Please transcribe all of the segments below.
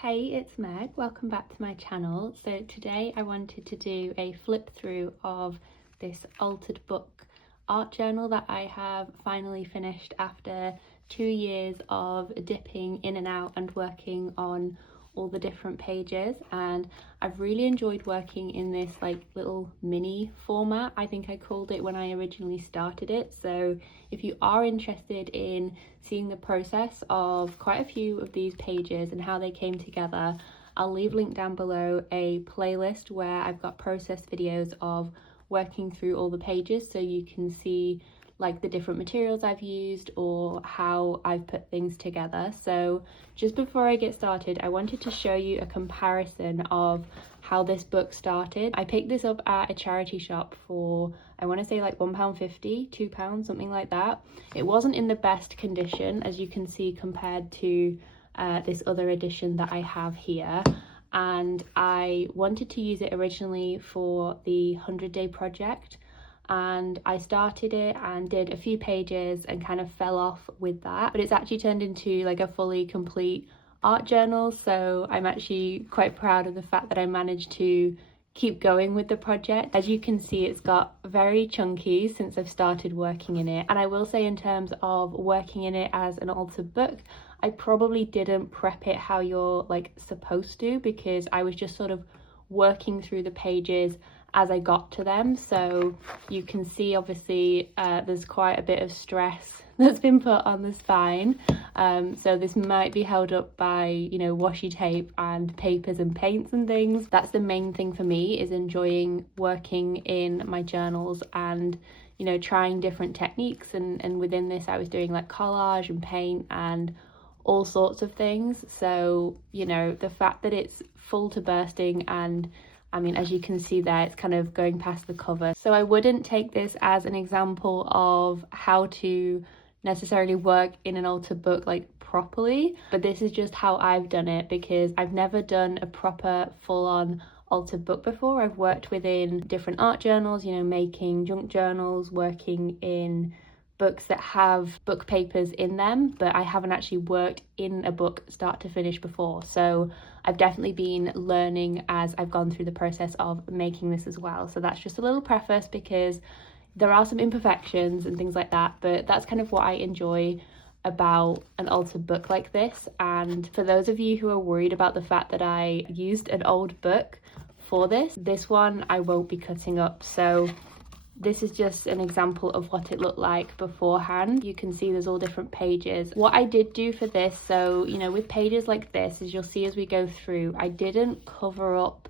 Hey, it's Meg. Welcome back to my channel. So today I wanted to do a flip through of this altered book art journal that I have finally finished after 2 years of dipping in and out and working on all the different pages, and I've really enjoyed working in this like little mini format. I think I called it when I originally started it. So if you are interested in seeing the process of quite a few of these pages and how they came together, I'll leave link down below a playlist where I've got process videos of working through all the pages, so you can see like the different materials I've used or how I've put things together. So just before I get started, I wanted to show you a comparison of how this book started. I picked this up at a charity shop for, I want to say like £1.50, £2, something like that. It wasn't in the best condition, as you can see, compared to this other edition that I have here. And I wanted to use it originally for the 100-day project, and I started it and did a few pages and kind of fell off with that, but it's actually turned into like a fully complete art journal. So I'm actually quite proud of the fact that I managed to keep going with the project. As you can see, it's got very chunky since I've started working in it, and I will say in terms of working in it as an altered book, I probably didn't prep it how you're like supposed to, because I was just sort of working through the pages as I got to them. So you can see obviously there's quite a bit of stress that's been put on the spine, so this might be held up by, you know, washi tape and papers and paints and things. That's the main thing for me, is enjoying working in my journals and, you know, trying different techniques, and within this I was doing like collage and paint and all sorts of things. So, you know, the fact that it's full to bursting, and I mean, as you can see there, it's kind of going past the cover. So I wouldn't take this as an example of how to necessarily work in an altered book like properly, but this is just how I've done it, because I've never done a proper full-on altered book before. I've worked within different art journals, you know, making junk journals, working in books that have book papers in them, but I haven't actually worked in a book start to finish before. So I've definitely been learning as I've gone through the process of making this as well. So that's just a little preface, because there are some imperfections and things like that, but that's kind of what I enjoy about an altered book like this. And for those of you who are worried about the fact that I used an old book for this one I won't be cutting up. So this is just an example of what it looked like beforehand. You can see there's all different pages. What I did do for this, so, you know, with pages like this, as you'll see as we go through, I didn't cover up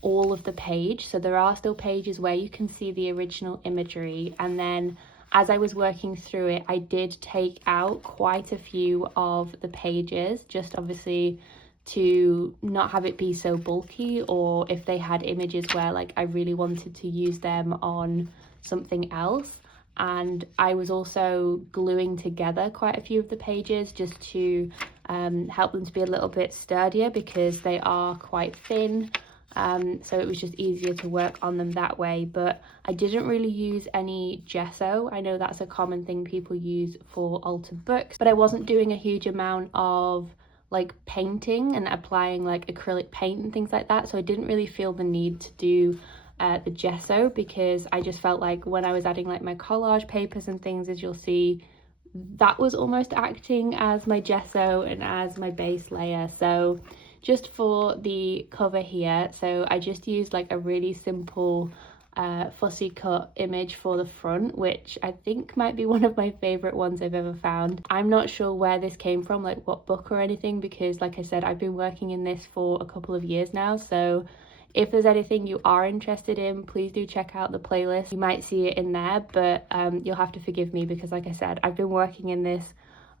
all of the page. So there are still pages where you can see the original imagery. And then as I was working through it, I did take out quite a few of the pages, just obviously to not have it be so bulky, or if they had images where like I really wanted to use them on something else. And I was also gluing together quite a few of the pages just to help them to be a little bit sturdier, because they are quite thin. So it was just easier to work on them that way. But I didn't really use any gesso. I know that's a common thing people use for altered books, but I wasn't doing a huge amount of like painting and applying like acrylic paint and things like that. So I didn't really feel the need to do the gesso, because I just felt like when I was adding like my collage papers and things, as you'll see, that was almost acting as my gesso and as my base layer. So just for the cover here, so I just used like a really simple fussy cut image for the front, which I think might be one of my favorite ones I've ever found. I'm not sure where this came from, like what book or anything, because like I said, I've been working in this for a couple of years now. So if there's anything you are interested in, please do check out the playlist. You might see it in there, but you'll have to forgive me, because like I said, I've been working in this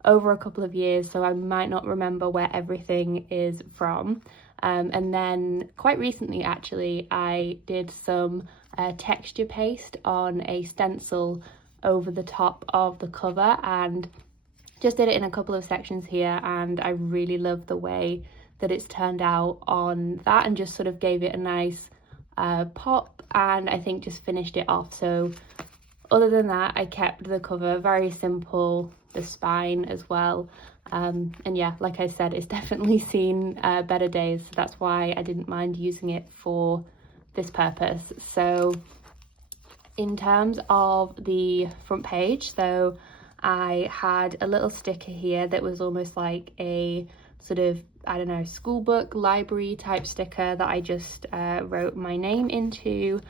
over a couple of years, so I might not remember where everything is from. And then quite recently actually, I did some texture paste on a stencil over the top of the cover, and just did it in a couple of sections here, and I really love the way that it's turned out on that, and just sort of gave it a nice pop, and I think just finished it off. So other than that, I kept the cover very simple, the spine as well. And yeah, like I said, it's definitely seen better days, so that's why I didn't mind using it for this purpose. So in terms of the front page, so I had a little sticker here that was almost like a sort of, I don't know, school book library type sticker that I just wrote my name into.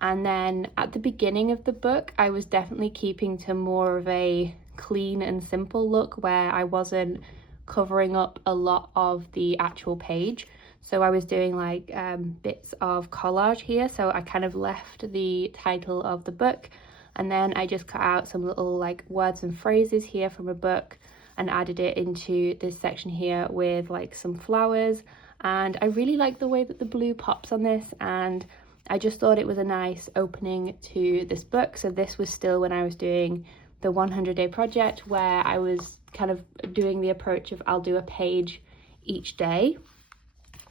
And then at the beginning of the book, I was definitely keeping to more of a clean and simple look where I wasn't covering up a lot of the actual page. So I was doing like bits of collage here. So I kind of left the title of the book, and then I just cut out some little like words and phrases here from a book and added it into this section here with like some flowers. And I really like the way that the blue pops on this, and I just thought it was a nice opening to this book. So this was still when I was doing the 100-day project, where I was kind of doing the approach of I'll do a page each day.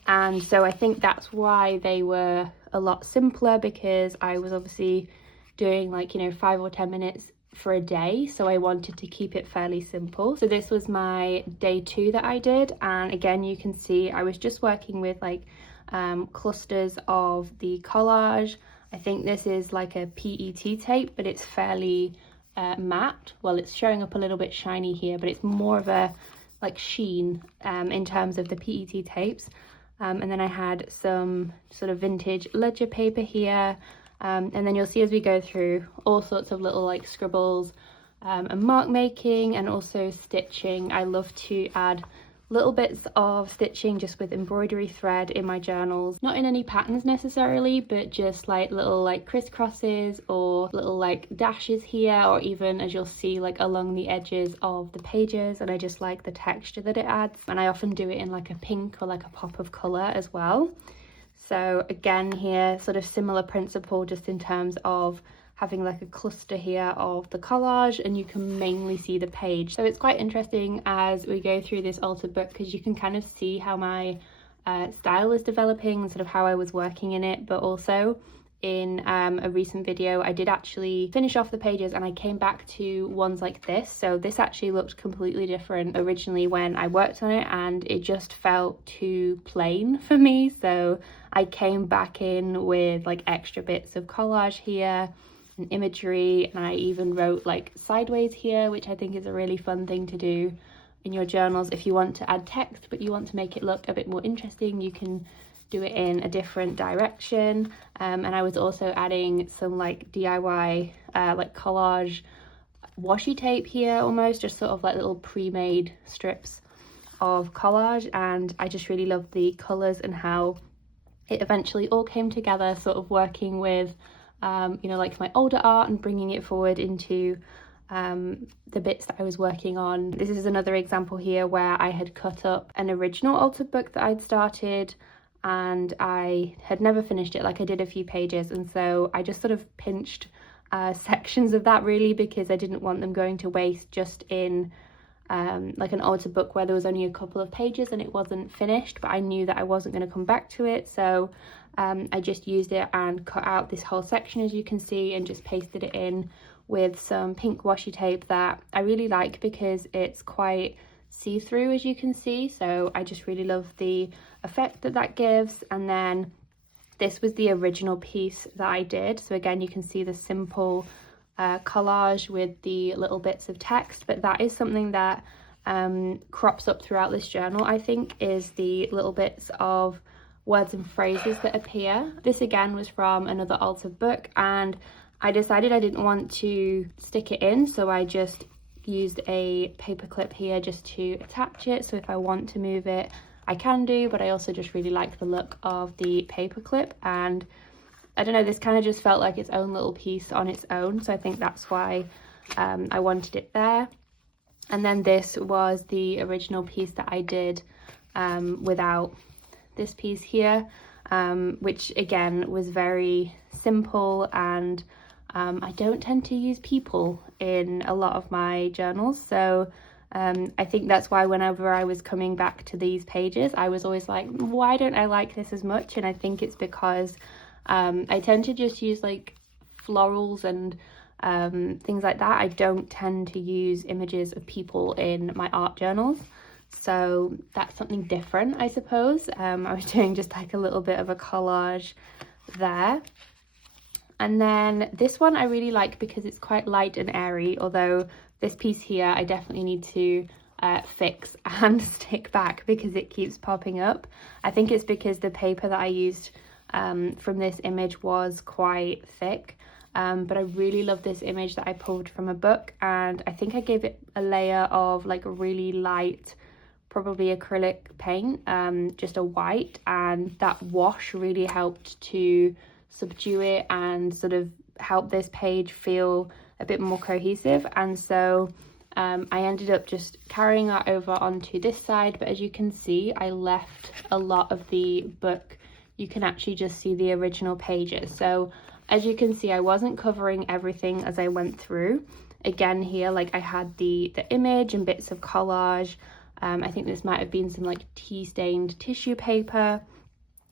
And so I think that's why they were a lot simpler, because I was obviously doing like, you know, 5 or 10 minutes for a day, so I wanted to keep it fairly simple. So this was my day 2 that I did, and again you can see I was just working with like clusters of the collage. I think this is like a PET tape, but it's fairly matte. Well, it's showing up a little bit shiny here, but it's more of a like sheen in terms of the PET tapes. And then I had some sort of vintage ledger paper here, and then you'll see as we go through all sorts of little like scribbles and mark making, and also stitching. I love to add little bits of stitching just with embroidery thread in my journals, not in any patterns necessarily, but just like little like crisscrosses or little like dashes here, or even as you'll see like along the edges of the pages. And I just like the texture that it adds, and I often do it in like a pink or like a pop of color as well. So again here, sort of similar principle, just in terms of having like a cluster here of the collage, and you can mainly see the page. So it's quite interesting as we go through this altered book, because you can kind of see how my style was developing and sort of how I was working in it. But also in a recent video I did actually finish off the pages, and I came back to ones like this. So this actually looked completely different originally when I worked on it, and it just felt too plain for me. So I came back in with like extra bits of collage here, imagery, and I even wrote like sideways here, which I think is a really fun thing to do in your journals. If you want to add text but you want to make it look a bit more interesting, you can do it in a different direction. And I was also adding some like DIY like collage washi tape here, almost just sort of like little pre-made strips of collage. And I just really love the colors and how it eventually all came together, sort of working with you know, like my older art and bringing it forward into the bits that I was working on. This is another example here where I had cut up an original altered book that I'd started, and I had never finished it. Like I did a few pages, and so I just sort of pinched sections of that, really, because I didn't want them going to waste just in like an altered book where there was only a couple of pages and it wasn't finished, but I knew that I wasn't going to come back to it. So I just used it and cut out this whole section, as you can see, and just pasted it in with some pink washi tape that I really like because it's quite see-through, as you can see. So I just really love the effect that that gives. And then this was the original piece that I did. So again, you can see the simple collage with the little bits of text, but that is something that crops up throughout this journal, I think, is the little bits of words and phrases that appear. This again was from another altered book, and I decided I didn't want to stick it in, so I just used a paper clip here just to attach it. So if I want to move it, I can do, but I also just really like the look of the paper clip, and I don't know, this kind of just felt like its own little piece on its own, so I think that's why I wanted it there. And then this was the original piece that I did without this piece here, which again was very simple, and I don't tend to use people in a lot of my journals, so I think that's why whenever I was coming back to these pages, I was always like, why don't I like this as much? And I think it's because I tend to just use like florals and things like that. I don't tend to use images of people in my art journals, so that's something different, I suppose. I was doing just like a little bit of a collage there. And then this one I really like because it's quite light and airy, although this piece here I definitely need to fix and stick back because it keeps popping up. I think it's because the paper that I used from this image was quite thick, but I really love this image that I pulled from a book, and I think I gave it a layer of like a really light, probably acrylic paint, just a white, and that wash really helped to subdue it and sort of help this page feel a bit more cohesive. And so I ended up just carrying that over onto this side, but as you can see, I left a lot of the book. You can actually just see the original pages. So as you can see, I wasn't covering everything as I went through. Again here, like I had the image and bits of collage. I think this might have been some like tea stained tissue paper,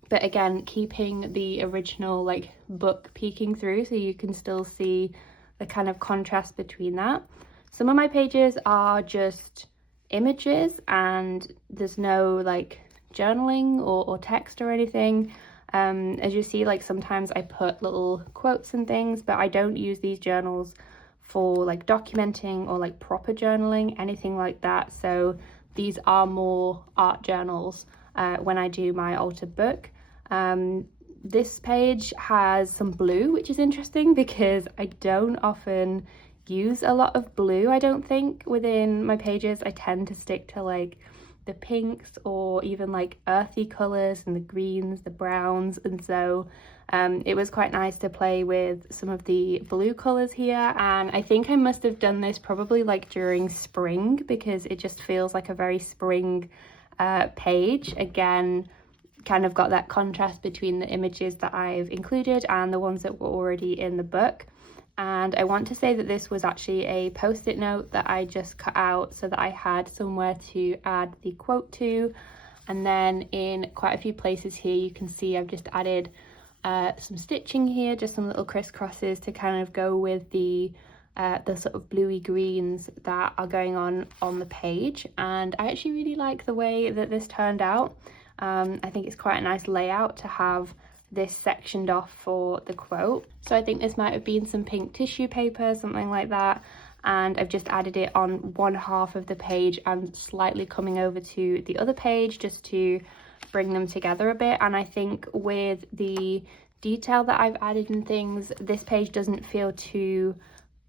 but again, keeping the original like book peeking through so you can still see the kind of contrast between that. Some of my pages are just images and there's no like journaling or text or anything. As you see, like sometimes I put little quotes and things, but I don't use these journals for like documenting or like proper journaling, anything like that. So these are more art journals when I do my altered book. This page has some blue, which is interesting because I don't often use a lot of blue, I don't think, within my pages. I tend to stick to like the pinks or even like earthy colours and the greens, the browns, and so it was quite nice to play with some of the blue colours here. And I think I must have done this probably like during spring because it just feels like a very spring page. Again, kind of got that contrast between the images that I've included and the ones that were already in the book. And I want to say that this was actually a post-it note that I just cut out so that I had somewhere to add the quote to. And then in quite a few places here you can see I've just added some stitching here, just some little crisscrosses to kind of go with the sort of bluey greens that are going on the page. And I actually really like the way that this turned out. I think it's quite a nice layout to have this sectioned off for the quote. So I think this might have been some pink tissue paper, something like that, and I've just added it on one half of the page and slightly coming over to the other page just to bring them together a bit. And I think with the detail that I've added and things, this page doesn't feel too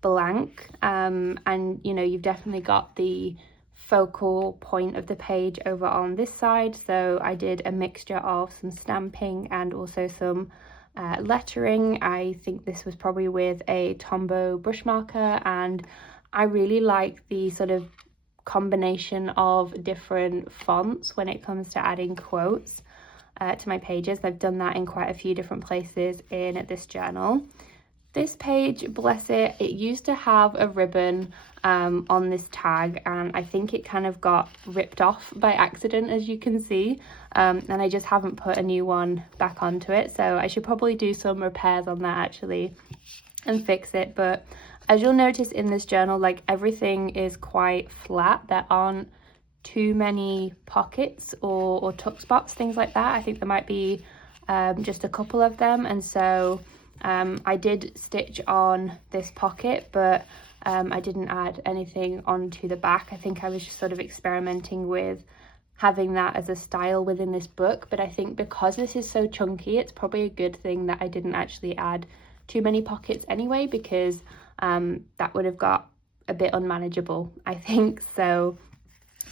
blank, and you know, you've definitely got the focal point of the page over on this side. So I did a mixture of some stamping and also some lettering. I think this was probably with a Tombow brush marker, and I really like the sort of combination of different fonts when it comes to adding quotes to my pages. I've done that in quite a few different places in this journal. This page, bless it, it used to have a ribbon on this tag, and I think it kind of got ripped off by accident, as you can see, and I just haven't put a new one back onto it, so I should probably do some repairs on that actually and fix it. But as you'll notice in this journal, like everything is quite flat. There aren't too many pockets or tuck spots, things like that. I think there might be just a couple of them, and so I did stitch on this pocket, but I didn't add anything onto the back. I think I was just sort of experimenting with having that as a style within this book, but I think because this is so chunky, it's probably a good thing that I didn't actually add too many pockets anyway, because that would have got a bit unmanageable, I think. So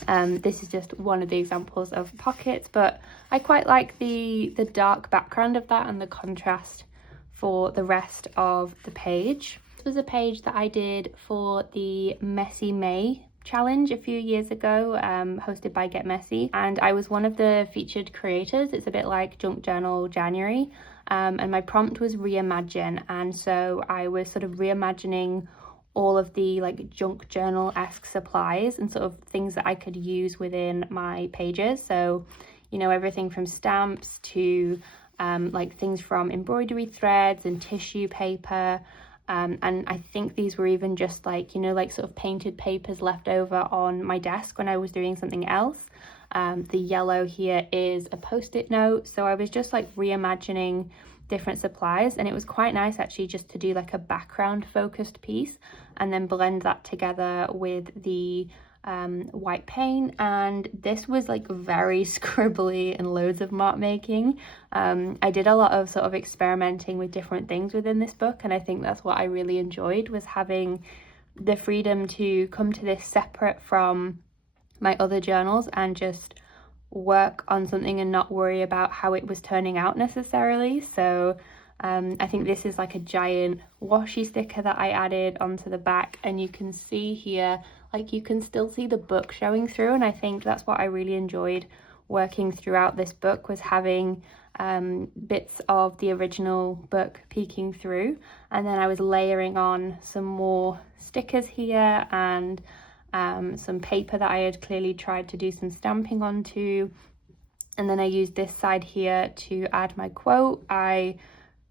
this is just one of the examples of pockets, but I quite like the dark background of that and the contrast for the rest of the page. This was a page that I did for the Messy May challenge a few years ago, hosted by Get Messy, and I was one of the featured creators. It's a bit like Junk Journal January, and my prompt was reimagine, and so I was sort of reimagining all of the like junk journal-esque supplies and sort of things that I could use within my pages. So, you know, everything from stamps to like things from embroidery threads and tissue paper, And I think these were even just like, you know, like sort of painted papers left over on my desk when I was doing something else. The yellow here is a post-it note. So I was just like reimagining different supplies, and it was quite nice actually just to do like a background focused piece and then blend that together with the white paint. And this was like very scribbly and loads of mark making. I did a lot of sort of experimenting with different things within this book, and I think that's what I really enjoyed, was having the freedom to come to this separate from my other journals and just work on something and not worry about how it was turning out necessarily. So I think this is like a giant washi sticker that I added onto the back, and you can see here, like you can still see the book showing through, and I think that's what I really enjoyed working throughout this book, was having bits of the original book peeking through, and then I was layering on some more stickers here and some paper that I had clearly tried to do some stamping onto. And then I used this side here to add my quote. I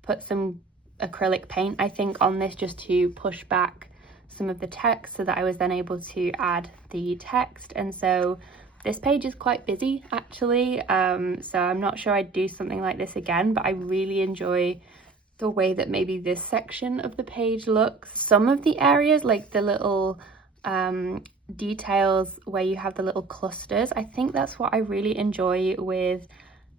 put some acrylic paint, I think, on this just to push back some of the text so that I was then able to add the text. And so this page is quite busy actually, so I'm not sure I'd do something like this again, but I really enjoy the way that maybe this section of the page looks. Some of the areas, like the little details where you have the little clusters, I think that's what I really enjoy with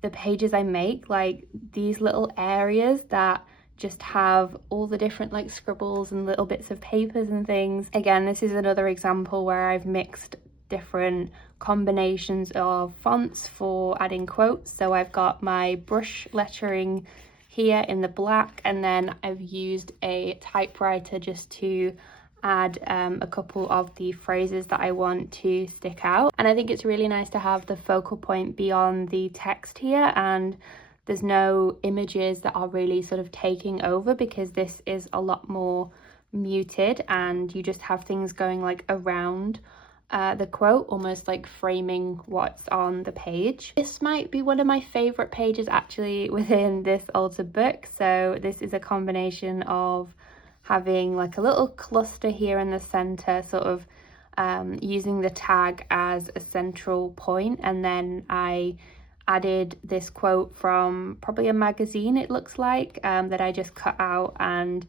the pages I make, like these little areas that just have all the different like scribbles and little bits of papers and things. Again, this is another example where I've mixed different combinations of fonts for adding quotes. So I've got my brush lettering here in the black, and then I've used a typewriter just to add a couple of the phrases that I want to stick out. And I think it's really nice to have the focal point beyond the text here, and there's no images that are really sort of taking over, because this is a lot more muted and you just have things going like around the quote, almost like framing what's on the page. This might be one of my favorite pages actually within this altered book. So this is a combination of having like a little cluster here in the center, sort of using the tag as a central point, and then I added this quote from probably a magazine, it looks like, that I just cut out. And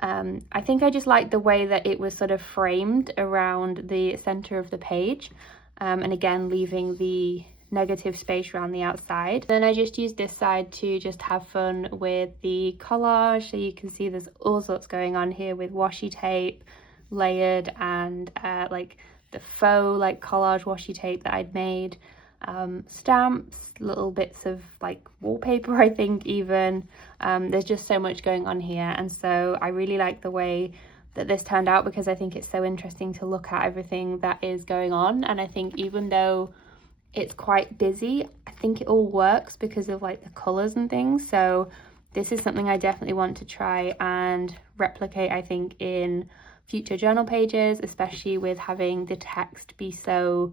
I think I just liked the way that it was sort of framed around the center of the page, and again leaving the negative space around the outside. Then I just used this side to just have fun with the collage. So you can see there's all sorts going on here with washi tape layered, and like the faux like collage washi tape that I'd made, stamps, little bits of like wallpaper, I think even. There's just so much going on here, and so I really like the way that this turned out, because I think it's so interesting to look at everything that is going on. And I think even though it's quite busy, I think it all works because of like the colors and things. So this is something I definitely want to try and replicate, I think, in future journal pages, especially with having the text be so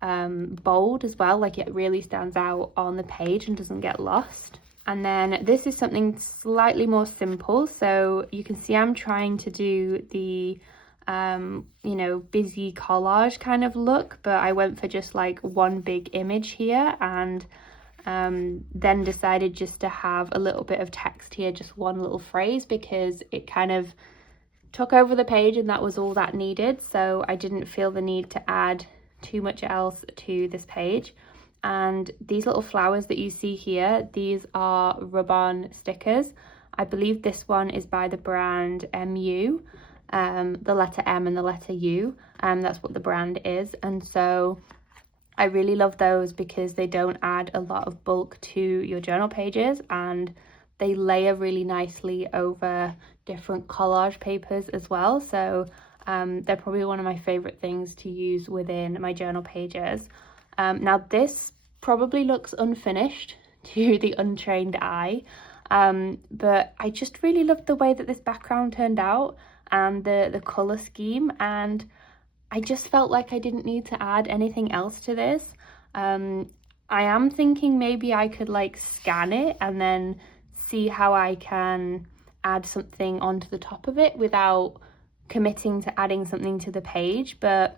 bold as well, like it really stands out on the page and doesn't get lost. And then this is something slightly more simple, so you can see I'm trying to do the you know, busy collage kind of look, but I went for just like one big image here, and then decided just to have a little bit of text here, just one little phrase, because it kind of took over the page and that was all that needed. So I didn't feel the need to add too much else to this page. And these little flowers that you see here, these are rub-on stickers. I believe this one is by the brand MU, the letter M and the letter U, and that's what the brand is. And so I really love those because they don't add a lot of bulk to your journal pages, and they layer really nicely over different collage papers as well. So they're probably one of my favorite things to use within my journal pages. Now this probably looks unfinished to the untrained eye, but I just really loved the way that this background turned out and the color scheme, and I just felt like I didn't need to add anything else to this. I am thinking maybe I could like scan it and then see how I can add something onto the top of it without committing to adding something to the page, but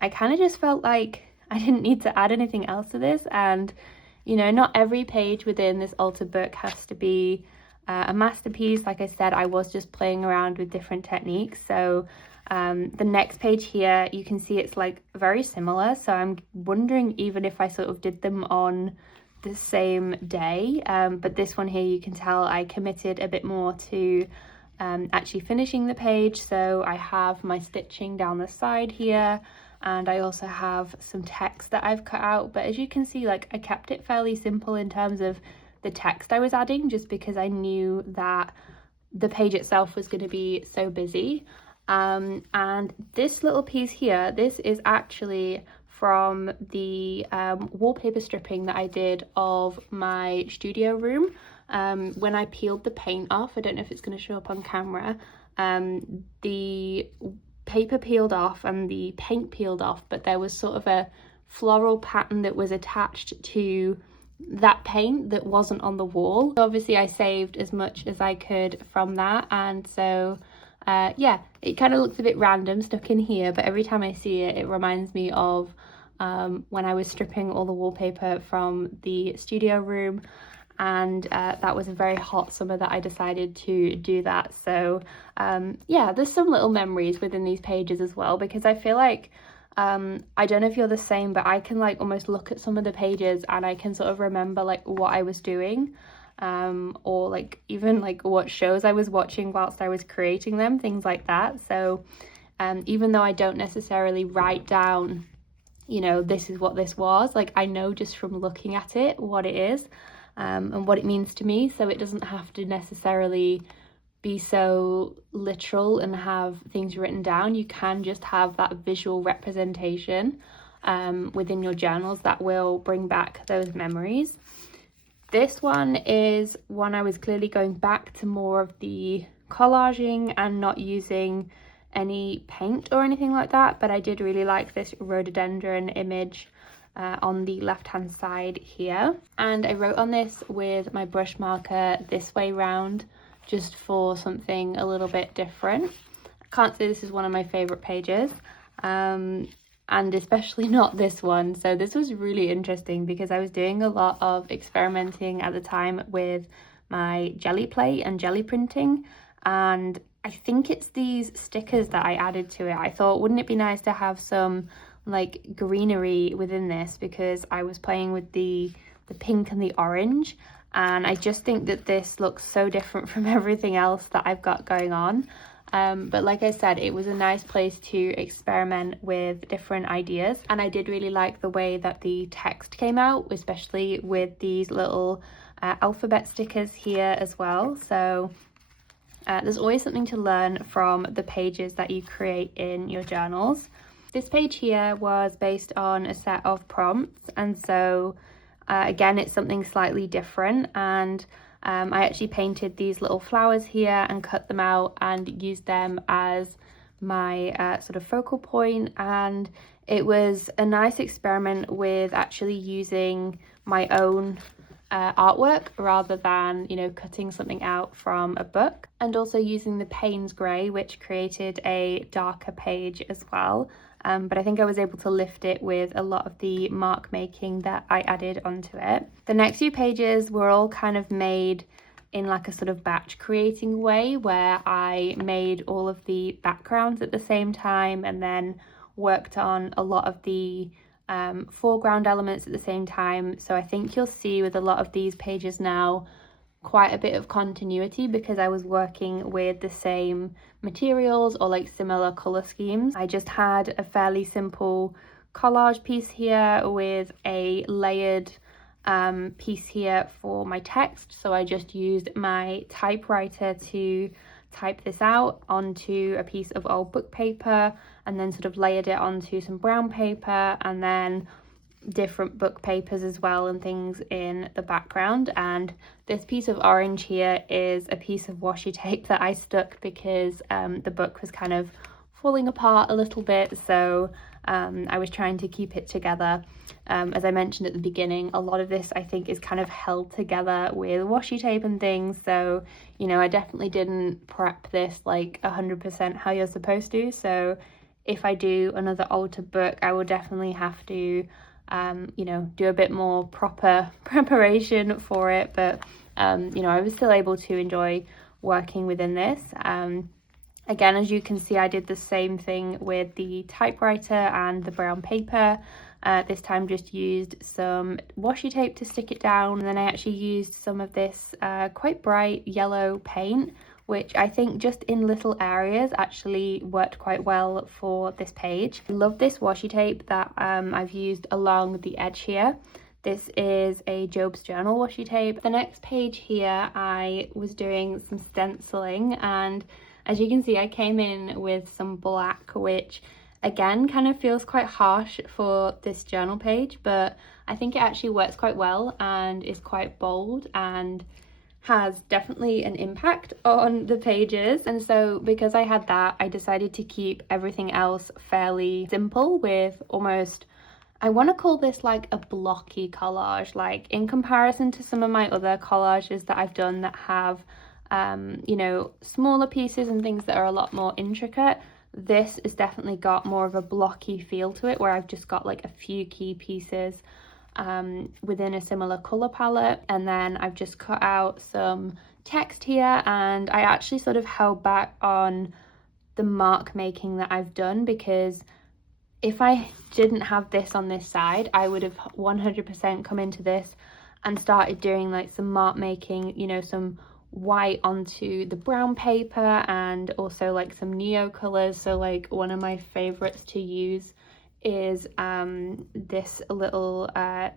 I kind of just felt like I didn't need to add anything else to this. And you know, not every page within this altered book has to be a masterpiece. Like I said, I was just playing around with different techniques. So the next page here, you can see it's like very similar. So I'm wondering even if I sort of did them on the same day. But this one here, you can tell I committed a bit more to actually finishing the page. So I have my stitching down the side here, and I also have some text that I've cut out. But as you can see, like I kept it fairly simple in terms of the text I was adding, just because I knew that the page itself was going to be so busy. And this little piece here, this is actually from the wallpaper stripping that I did of my studio room. When I peeled the paint off, I don't know if it's going to show up on camera, the paper peeled off and the paint peeled off, but there was sort of a floral pattern that was attached to that paint that wasn't on the wall. So obviously I saved as much as I could from that, and so yeah, it kind of looks a bit random stuck in here, but every time I see it, it reminds me of when I was stripping all the wallpaper from the studio room. And that was a very hot summer that I decided to do that. So yeah, there's some little memories within these pages as well, because I feel like I don't know if you're the same, but I can like almost look at some of the pages and I can sort of remember like what I was doing, or like even like what shows I was watching whilst I was creating them, things like that. So even though I don't necessarily write down, you know, this is what this was, like I know just from looking at it what it is. And what it means to me, so it doesn't have to necessarily be so literal and have things written down. You can just have that visual representation within your journals that will bring back those memories. This one is one I was clearly going back to more of the collaging and not using any paint or anything like that, but I did really like this rhododendron image on the left hand side here, and I wrote on this with my brush marker this way round, just for something a little bit different. I can't say this is one of my favorite pages, and especially not this one. So this was really interesting because I was doing a lot of experimenting at the time with my jelly plate and jelly printing, and I think it's these stickers that I added to it. I thought, wouldn't it be nice to have some like greenery within this, because I was playing with the pink and the orange, and I just think that this looks so different from everything else that I've got going on. But like I said, it was a nice place to experiment with different ideas, and I did really like the way that the text came out, especially with these little alphabet stickers here as well. So there's always something to learn from the pages that you create in your journals. This page here was based on a set of prompts, and so again, it's something slightly different, and I actually painted these little flowers here and cut them out and used them as my sort of focal point, and it was a nice experiment with actually using my own artwork rather than, you know, cutting something out from a book, and also using the Payne's grey, which created a darker page as well. But I think I was able to lift it with a lot of the mark making that I added onto it. The next few pages were all kind of made in like a sort of batch creating way, where I made all of the backgrounds at the same time and then worked on a lot of the foreground elements at the same time. So I think you'll see with a lot of these pages now quite a bit of continuity, because I was working with the same materials or like similar color schemes. I just had a fairly simple collage piece here with a layered piece here for my text. So I just used my typewriter to type this out onto a piece of old book paper, and then sort of layered it onto some brown paper, and then different book papers as well and things in the background. And this piece of orange here is a piece of washi tape that I stuck because the book was kind of falling apart a little bit, so I was trying to keep it together. As I mentioned at the beginning, a lot of this I think is kind of held together with washi tape and things, so you know, I definitely didn't prep this like 100% how you're supposed to. So if I do another altered book, I will definitely have to you know, do a bit more proper preparation for it, but you know, I was still able to enjoy working within this. Again, as you can see, I did the same thing with the typewriter and the brown paper. This time just used some washi tape to stick it down, and then I actually used some of this quite bright yellow paint, which I think just in little areas actually worked quite well for this page. I love this washi tape that I've used along the edge here. This is a Job's Journal washi tape. The next page here, I was doing some stenciling, and as you can see, I came in with some black, which again kind of feels quite harsh for this journal page, but I think it actually works quite well and is quite bold and has definitely an impact on the pages. And so because I had that, I decided to keep everything else fairly simple with almost, I want to call this like a blocky collage, like in comparison to some of my other collages that I've done that have you know, smaller pieces and things that are a lot more intricate. This has definitely got more of a blocky feel to it, where I've just got like a few key pieces within a similar color palette, and then I've just cut out some text here, and I actually sort of held back on the mark making that I've done, because if I didn't have this on this side, I would have 100% come into this and started doing like some mark making, you know, some white onto the brown paper, and also like some neo colors. So like one of my favorites to use is this little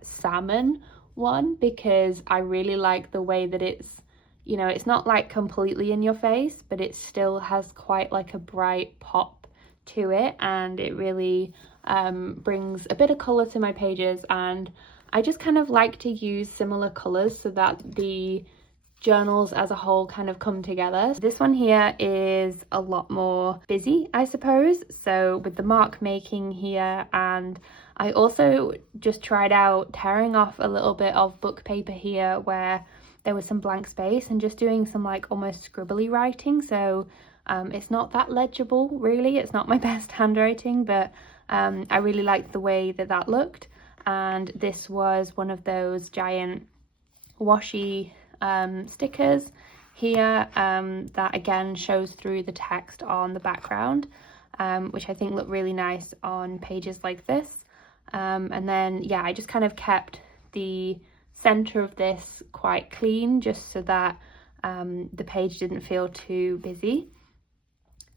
salmon one, because I really like the way that it's, you know, it's not like completely in your face, but it still has quite like a bright pop to it, and it really brings a bit of color to my pages. And I just kind of like to use similar colors so that the journals as a whole kind of come together. This one here is a lot more busy, I suppose, so with the mark making here, and I also just tried out tearing off a little bit of book paper here where there was some blank space, and just doing some like almost scribbly writing. So it's not that legible really, it's not my best handwriting, but I really liked the way that that looked. And this was one of those giant washi stickers here that again shows through the text on the background, which I think look really nice on pages like this. And then yeah, I just kind of kept the center of this quite clean, just so that the page didn't feel too busy.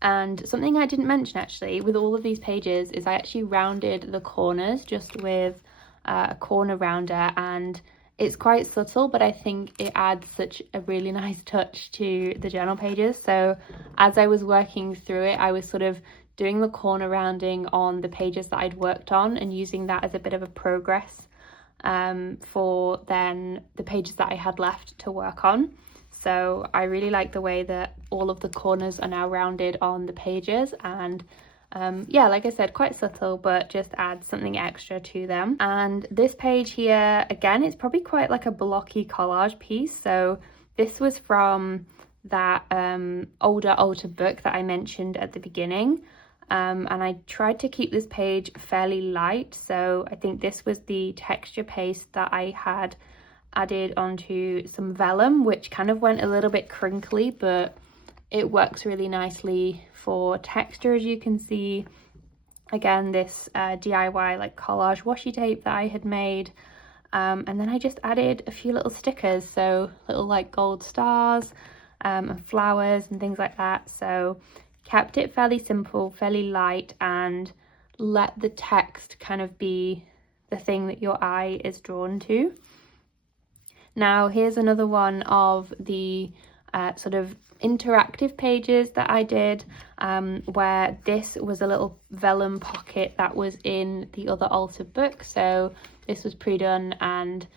And something I didn't mention actually with all of these pages is I actually rounded the corners just with a corner rounder, and it's quite subtle, but I think it adds such a really nice touch to the journal pages. So as I was working through it, I was sort of doing the corner rounding on the pages that I'd worked on, and using that as a bit of a progress for then the pages that I had left to work on. So I really like the way that all of the corners are now rounded on the pages, and yeah, like I said, quite subtle, but just adds something extra to them. And this page here, again, it's probably quite like a blocky collage piece. So this was from that older altered book that I mentioned at the beginning, and I tried to keep this page fairly light. So I think this was the texture paste that I had added onto some vellum, which kind of went a little bit crinkly, but it works really nicely for texture, as you can see. Again, this DIY like collage washi tape that I had made, and then I just added a few little stickers, so little like gold stars and flowers and things like that. So kept it fairly simple, fairly light, and let the text kind of be the thing that your eye is drawn to. Now here's another one of the sort of interactive pages that I did, where this was a little vellum pocket that was in the other altered book. So this was pre-done, and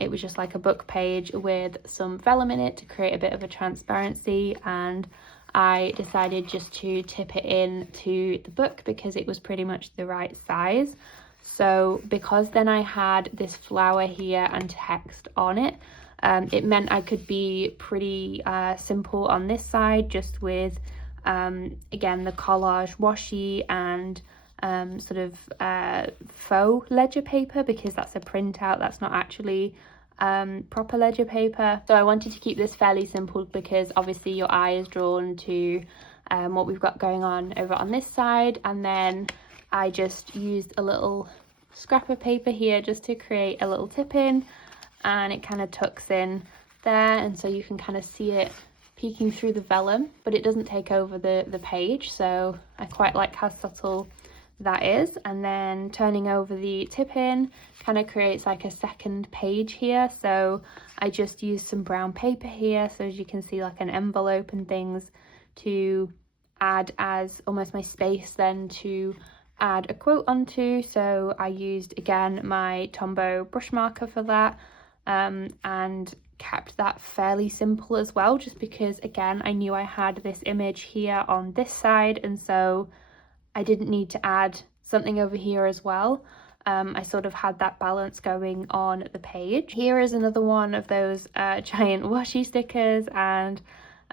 it was just like a book page with some vellum in it to create a bit of a transparency. And I decided just to tip it in to the book because it was pretty much the right size. So because then I had this flower here and text on it, it meant I could be pretty simple on this side, just with again the collage washi and sort of faux ledger paper, because that's a printout, that's not actually proper ledger paper. So I wanted to keep this fairly simple because obviously your eye is drawn to what we've got going on over on this side, and then I just used a little scrap of paper here just to create a little tip in, and it kind of tucks in there, and so you can kind of see it peeking through the vellum, but it doesn't take over the page, so I quite like how subtle that is. And then turning over the tip in kind of creates like a second page here, so I just used some brown paper here, so as you can see, like an envelope and things, to add as almost my space then to add a quote onto. So I used again my Tombow brush marker for that, and kept that fairly simple as well, just because again I knew I had this image here on this side, and so I didn't need to add something over here as well. I sort of had that balance going on the page. Here is another one of those giant washi stickers, and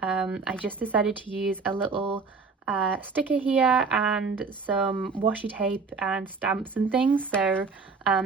I just decided to use a little sticker here and some washi tape and stamps and things. So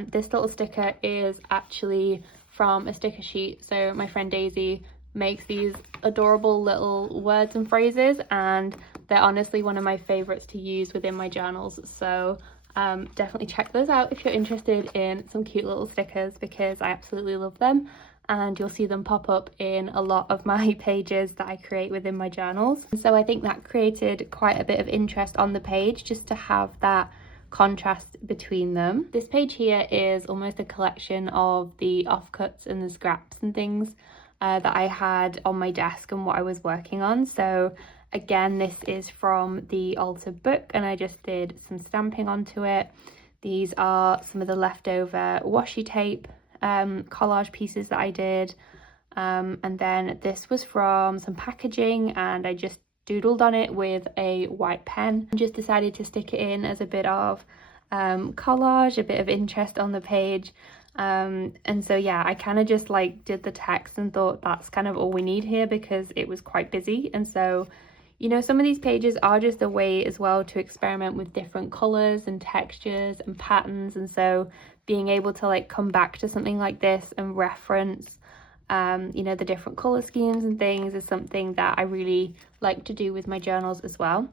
this little sticker is actually from a sticker sheet. So my friend Daisy makes these adorable little words and phrases, and they're honestly one of my favorites to use within my journals. So definitely check those out if you're interested in some cute little stickers, because I absolutely love them, and you'll see them pop up in a lot of my pages that I create within my journals. And so I think that created quite a bit of interest on the page, just to have that contrast between them. This page here is almost a collection of the offcuts and the scraps and things that I had on my desk and what I was working on. So again, this is from the altered book, and I just did some stamping onto it. These are some of the leftover washi tape collage pieces that I did, and then this was from some packaging, and I just doodled on it with a white pen and just decided to stick it in as a bit of collage, a bit of interest on the page. And so yeah, I kind of just like did the text and thought that's kind of all we need here, because it was quite busy. And so, you know, some of these pages are just a way as well to experiment with different colors and textures and patterns, and so being able to like come back to something like this and reference you know, the different color schemes and things is something that I really like to do with my journals as well.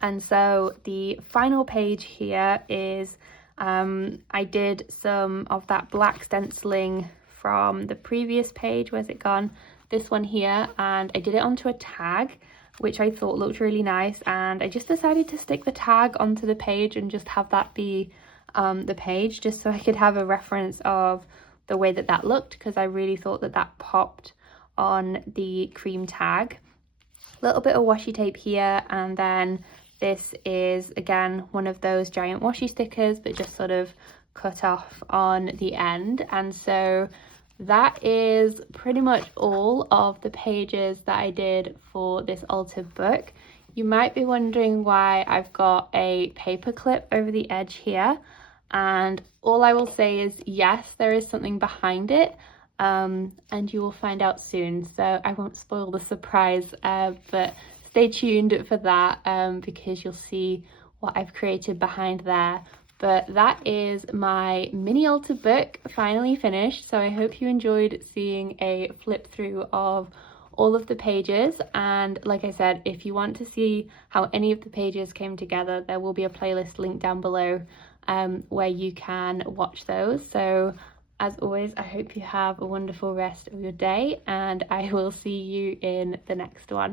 And so the final page here is I did some of that black stenciling from the previous page. Where's it gone? This one here, and I did it onto a tag, which I thought looked really nice, and I just decided to stick the tag onto the page and just have that be the page, just so I could have a reference of the way that that looked, because I really thought that that popped on the cream tag. A little bit of washi tape here, and then this is again one of those giant washi stickers, but just sort of cut off on the end. And so that is pretty much all of the pages that I did for this altered book. You might be wondering why I've got a paper clip over the edge here, and all I will say is yes, there is something behind it, and you will find out soon, so I won't spoil the surprise, but stay tuned for that, because you'll see what I've created behind there. But that is my mini altered book finally finished, so I hope you enjoyed seeing a flip through of all of the pages. And like I said, if you want to see how any of the pages came together, there will be a playlist linked down below where you can watch those. So as always, I hope you have a wonderful rest of your day, and I will see you in the next one.